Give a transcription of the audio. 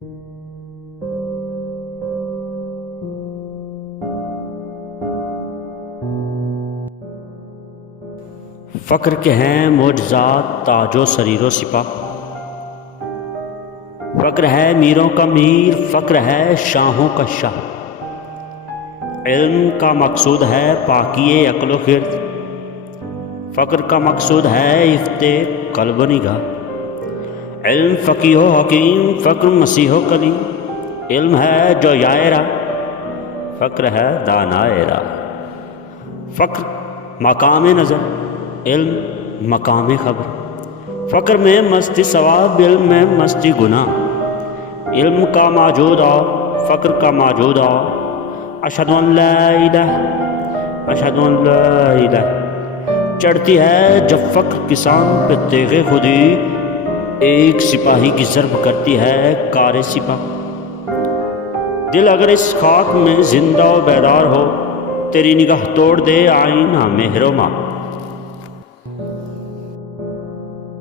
فقر کے ہیں معجزات تاج و سریر و سپاہ، فقر ہے میروں کا میر، فقر ہے شاہوں کا شاہ، علم کا مقصود ہے پاکی عقل و خرد، فقر کا مقصود ہے افت قلب و نگاہ، علم فقیہ و حکیم، فقر مسیح و کلیم، علم ہے جو یائرہ، فقر ہے دانائے راہ، فقر مقام نظر، علم مقام خبر، فقر میں مستی ثواب، علم میں مستی گناہ، علم کا موجود آ فقر کا موجود آ، اشہد ان لا الہ اشہد ان لا الہ، چڑھتی ہے جب فقر کسان پہ تیغ خودی، ایک سپاہی کی ضرب کرتی ہے کار سپاہ، دل اگر اس خاک میں زندہ و بیدار ہو، تیری نگاہ توڑ دے آئینہ مہر و ماں،